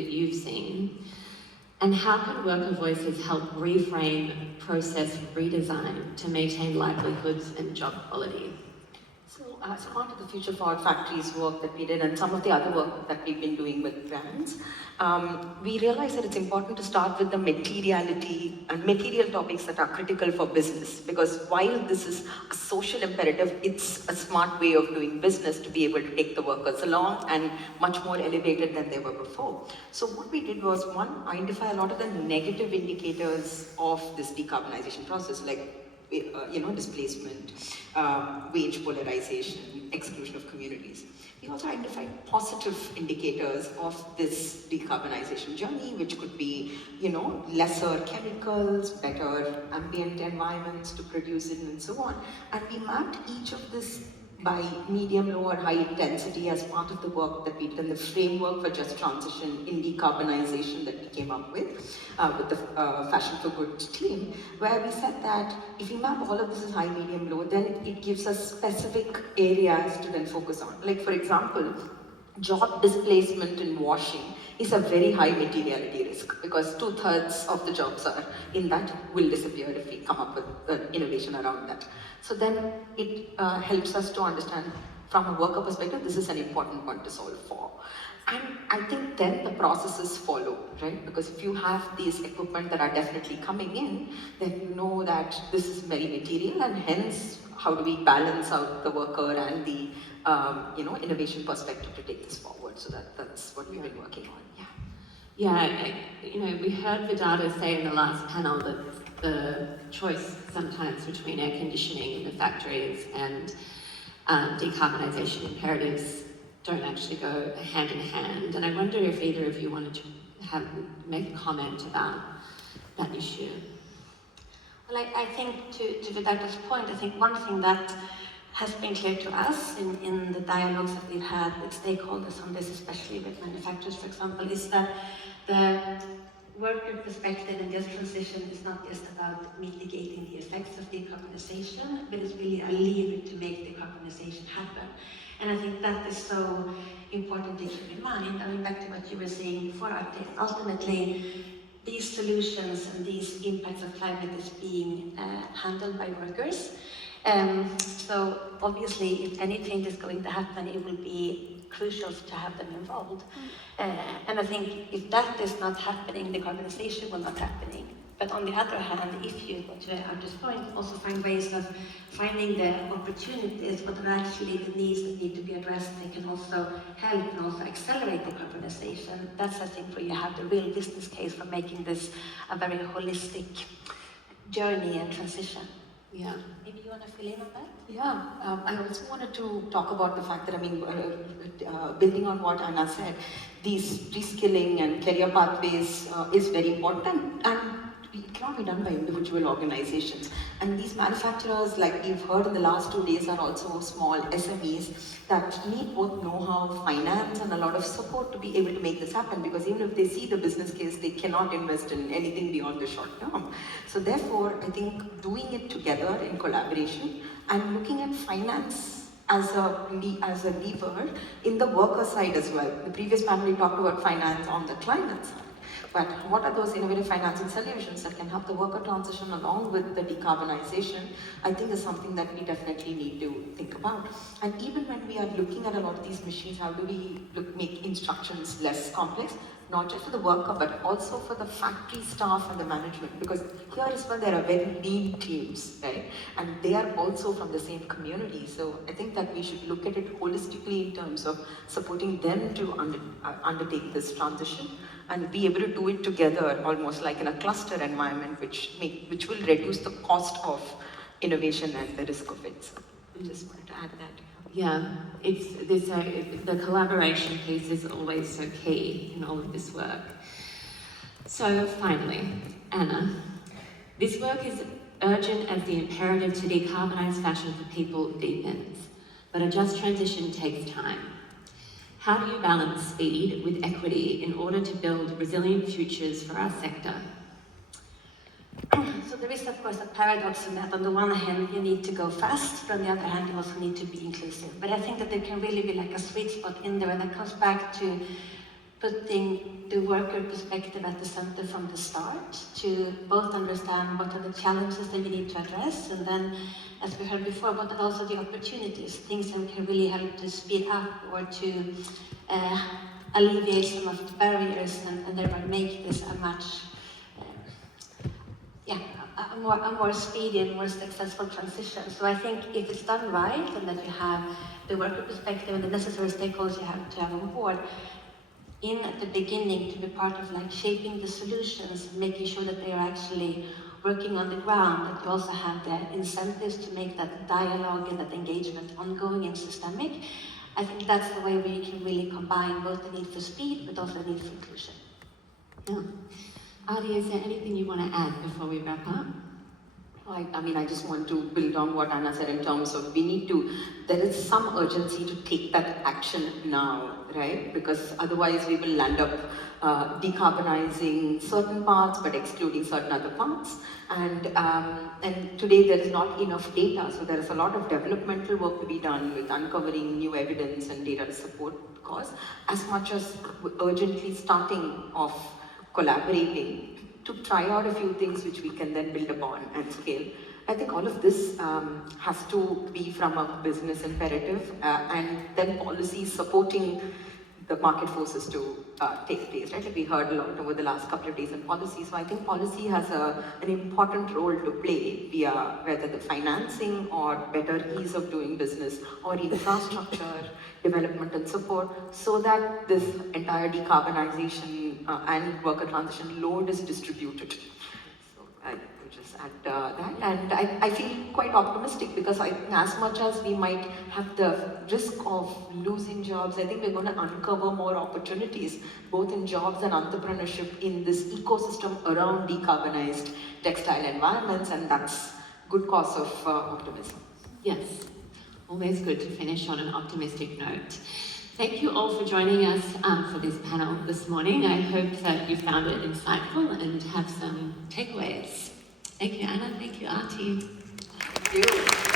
that you've seen? And how can worker voices help reframe process redesign to maintain livelihoods and job quality? So as part of the Future Forward Factories work that we did and some of the other work that we've been doing with brands, we realized that it's important to start with the materiality and material topics that are critical for business, because while this is a social imperative, it's a smart way of doing business to be able to take the workers along and much more elevated than they were before. So what we did was, one, identify a lot of the negative indicators of this decarbonization process, like displacement, wage polarization, exclusion of communities. We also identified positive indicators of this decarbonization journey, which could be, lesser chemicals, better ambient environments to produce it, and so on. And we mapped each of this by medium, low, or high intensity as part of the work that we did in the framework for just transition in decarbonization that we came up with the Fashion for Good team, where we said that if we map all of this as high, medium, low, then it gives us specific areas to then focus on. Like, for example, job displacement in washing is a very high materiality risk, because 2/3 of the jobs are in that will disappear if we come up with innovation around that. So then it helps us to understand from a worker perspective, this is an important one to solve for. And I think then the processes follow, right? Because if you have these equipment that are definitely coming in, then you know that this is very material, and hence how do we balance out the worker and the innovation perspective to take this forward. So that's what we've been working on. Yeah, we heard Vedanta say in the last panel that the choice sometimes between air conditioning in the factories and decarbonisation imperatives don't actually go hand in hand. And I wonder if either of you wanted to make a comment about that issue. Well, I think to Vedanta's point, I think one thing that has been clear to us in the dialogues that we've had with stakeholders on this, especially with manufacturers, for example, is that the worker perspective in this transition is not just about mitigating the effects of decarbonization, but it's really a lever to make decarbonization happen. And I think that is so important to keep in mind. I mean, back to what you were saying before, Aarti, ultimately, these solutions and these impacts of climate is being handled by workers. So obviously, if any change is going to happen, it will be crucial to have them involved. And I think if that is not happening, decarbonization will not happening. But on the other hand, if you, to Aarti's point, also find ways of finding the opportunities, what are actually the needs that need to be addressed, they can also help and also accelerate decarbonization. That's, I think, where you have the real business case for making this a very holistic journey and transition. Yeah. Maybe you want to fill in on that? Yeah, I also wanted to talk about the fact that, building on what Anna said, these reskilling and career pathways is very important, and it cannot be done by individual organizations. And these manufacturers, like we've heard in the last 2 days, are also small SMEs that need both know-how, finance, and a lot of support to be able to make this happen, because even if they see the business case, they cannot invest in anything beyond the short term. So therefore, I think doing it together in collaboration and looking at finance as a lever in the worker side as well. The previous panel we talked about finance on the climate side. But what are those innovative financing solutions that can help the worker transition along with the decarbonization, I think is something that we definitely need to think about. And even when we are looking at a lot of these machines, how do we make instructions less complex? Not just for the worker, but also for the factory staff and the management. Because here as well, there are very lean teams, right? And they are also from the same community. So I think that we should look at it holistically in terms of supporting them to undertake this transition and be able to do it together, almost like in a cluster environment, which will reduce the cost of innovation and the risk of it. So I just wanted to add that. Yeah, the collaboration piece is always so key in all of this work. So finally, Anna, this work is urgent as the imperative to decarbonise fashion for people deepens, but a just transition takes time. How do you balance speed with equity in order to build resilient futures for our sector? So there is, of course, a paradox in that. On the one hand, you need to go fast, but on the other hand, you also need to be inclusive. But I think that there can really be like a sweet spot in there, and that comes back to, what is the right word? Inclusivity, I think, is the right word. But I think that there can really be like a sweet spot in there, and that comes back to, what is the right word? Inclusivity, I think, is the right word. But I think that there can really be like a sweet spot in there, and that comes back to putting the worker perspective at the center from the start to both understand what are the challenges that we need to address, and then, as we heard before, what are also the opportunities, things that can really help to speed up or to alleviate some of the barriers and thereby make this a much a more speedy and more successful transition. So I think if it's done right, and that you have the worker perspective and the necessary stakeholders you have to have on board, at the beginning to be part of like shaping the solutions, making sure that they are actually working on the ground, that you also have the incentives to make that dialogue and that engagement ongoing and systemic. I think that's the way we can really combine both the need for speed but also the need for inclusion. Yeah. Aarti, is there anything you want to add before we wrap up? I mean, I just want to build on what Anna said in terms of there is some urgency to take that action now, right? Because otherwise we will end up decarbonizing certain parts but excluding certain other parts. And today there is not enough data, so there is a lot of developmental work to be done with uncovering new evidence and data to support the cause, as much as urgently starting off collaborating to try out a few things which we can then build upon and scale. I think all of this has to be from a business imperative and then policies supporting the market forces to take place, right? Like we heard a lot over the last couple of days on policy. So I think policy has an important role to play via whether the financing or better ease of doing business or infrastructure development and support, so that this entire decarbonization and worker transition load is distributed. So I would just add that, and I feel quite optimistic because as much as we might have the risk of losing jobs, I think we're going to uncover more opportunities, both in jobs and entrepreneurship in this ecosystem around decarbonized textile environments, and that's good cause of optimism. Yes, always good to finish on an optimistic note. Thank you all for joining us for this panel this morning. I hope that you found it insightful and have some takeaways. Thank you, Anna. Thank you, Aarti. Thank you.